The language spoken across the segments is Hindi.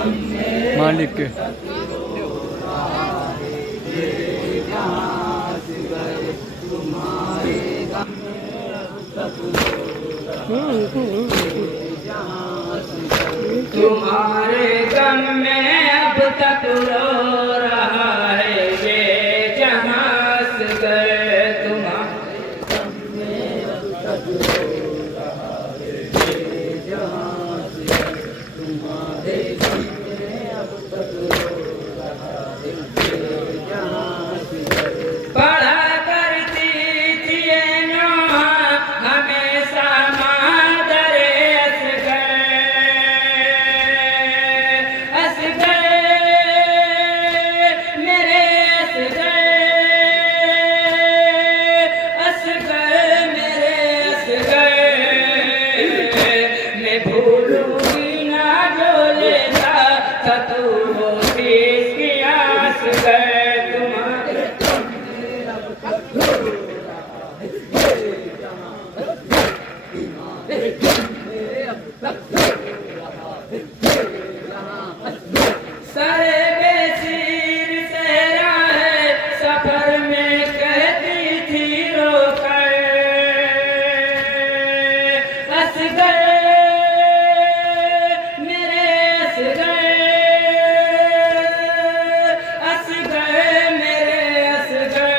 मालिक के। तुम्हारे गम में अब तक रो रहा है ये जहां से गए। तुम्हारे गम में अब तक रो रहा है ये जहां से गए। तुम्हारे गम में अब तक रो रहा है ये जहां से गए। पढ़ा करती थी ये नोहा हमेशा मादरे सारे बेसिर सेरा है सफर में कहती थी रोकर हंस गए मेरे हंस गए मेरे हंस गए।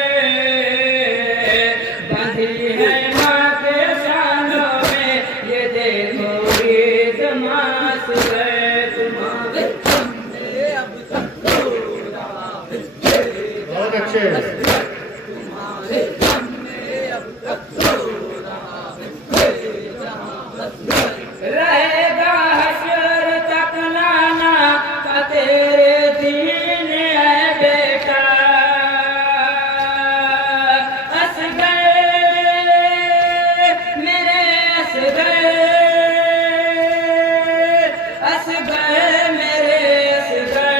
बंधी है माँ के शानों में ये देखो ईद मास गए। तुम्हारे बहुत अच्छे। तुम्हारे गम में अब तक रो रहा है जहां रहेगा हश्र तक लाना का तेरे दीन है बेटा। हंस गए मेरे हंस गए मेरे हंस गए।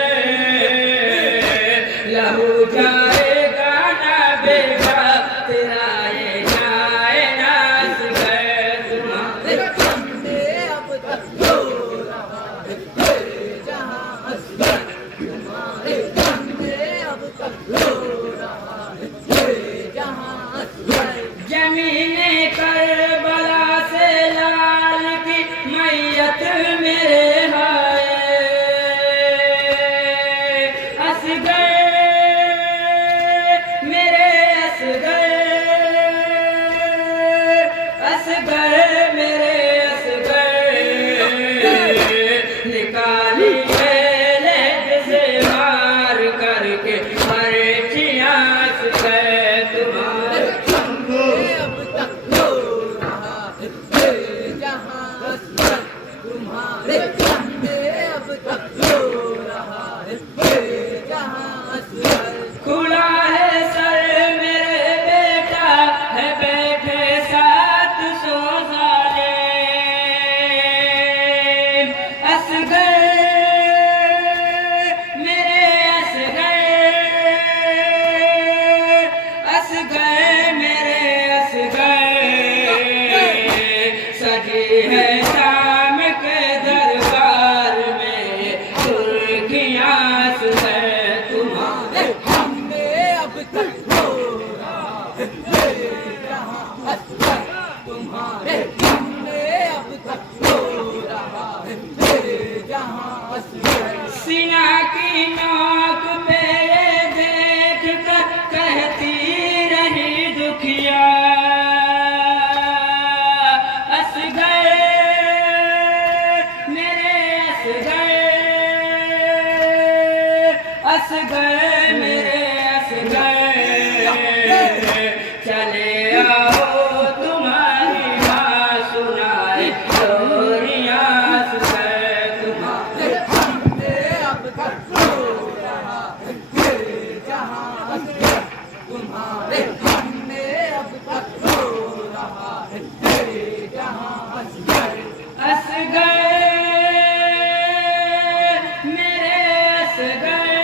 लहू जाएगा ना बेटा तेरा ये जाए नास गए। तुम्हारे गम में अब तक रो रहा है जहां हंस गए। तुम्हारे गम में अब तक रो रहा है जहां हंस गए। जमीने करबला से लाल की मैयत मेरे हाय हंस गए मेरे हंस गए मेरे हंस गए। निकाली लेट से मार करके हर चियास गए। तुम्हारे गम में अब तक रो रहा है जहां हंस गए। तुम्हारे गम में अब तक रो रहा है जहां हंस गए। खुला है सर मेरे बेटा है बैठे 700 साले हंस गए मेरे हंस गए मेरे हंस गए। सजी है शाम के दरबार में सुर्खियां है। तुम्हारे गम में अब तक रो रहा है जहां हंस गए। तुम्हारे गम में अब तक रो रहा है जहां हंस गए। सीना की नोक पे देख कर कहती रही दुखिया हंस गए मेरे हंस गए मेरे हंस गए। चले आओ तुम्हारी माँ सुनाए चोरियां हंस गए। तुम्हारे गम में अब तक रो रहा है जहां हंस गए। तुम्हारे गम में अब तक रो रहा है जहां हंस गए। हंस गए मेरे हंस गए